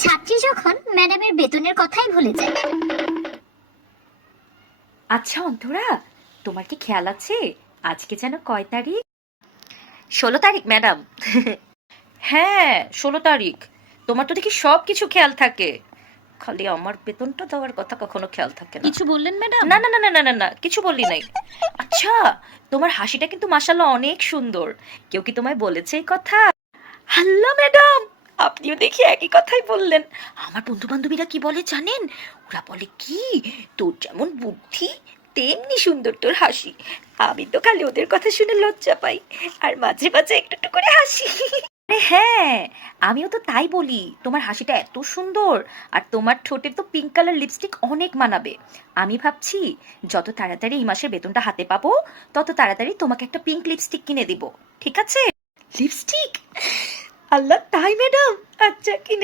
ছাত্রী যখন ম্যাডামের বেতনের কথাই ভুলে যায়। আচ্ছা অন্তরা, তোমার কি খেয়াল আছে আজকে যেন কয় তারিখ? 16 তারিখ ম্যাডাম। হ্যাঁ, 16 তারিখ। তোমার তো দেখি সব কিছু খেয়াল থাকে, খালি আমার বেতনটা দেওয়ার কথা কখনো খেয়াল থাকে না। কিছু বললেন ম্যাডাম? না না না না না না না, কিছু বললি নাই। আচ্ছা, তোমার হাসিটা কিন্তু মাশাআল্লাহ অনেক সুন্দর। কেউ কি তোমায় বলেছে এই কথা? আল্লাহ ম্যাডাম, আপনিও দেখি একই কথাই বললেন। আমার বন্ধু বান্ধবীরা কি বলে জানেন? ওরা বলে কি, তোর যেমন বুদ্ধি তেমনি সুন্দর তোর হাসি। আমি তো খালি ওদের কথা শুনে লজ্জা পাই, আর মাঝে মাঝে একটু একটু করে হাসি। আরে হ্যাঁ, আমিও তো তাই বলি, তোমার হাসিটা এত সুন্দর, আর তোমার ঠোঁটে তো পিঙ্ক কালার লিপস্টিক অনেক মানাবে। আমি ভাবছি যত তাড়াতাড়ি এই মাসের বেতনটা হাতে পাবো, তত তাড়াতাড়ি তোমাকে একটা পিঙ্ক লিপস্টিক কিনে দিব, ঠিক আছে? লিপস্টিক? আল্লাহ, তাই ম্যাডাম? আচ্ছা, কিনে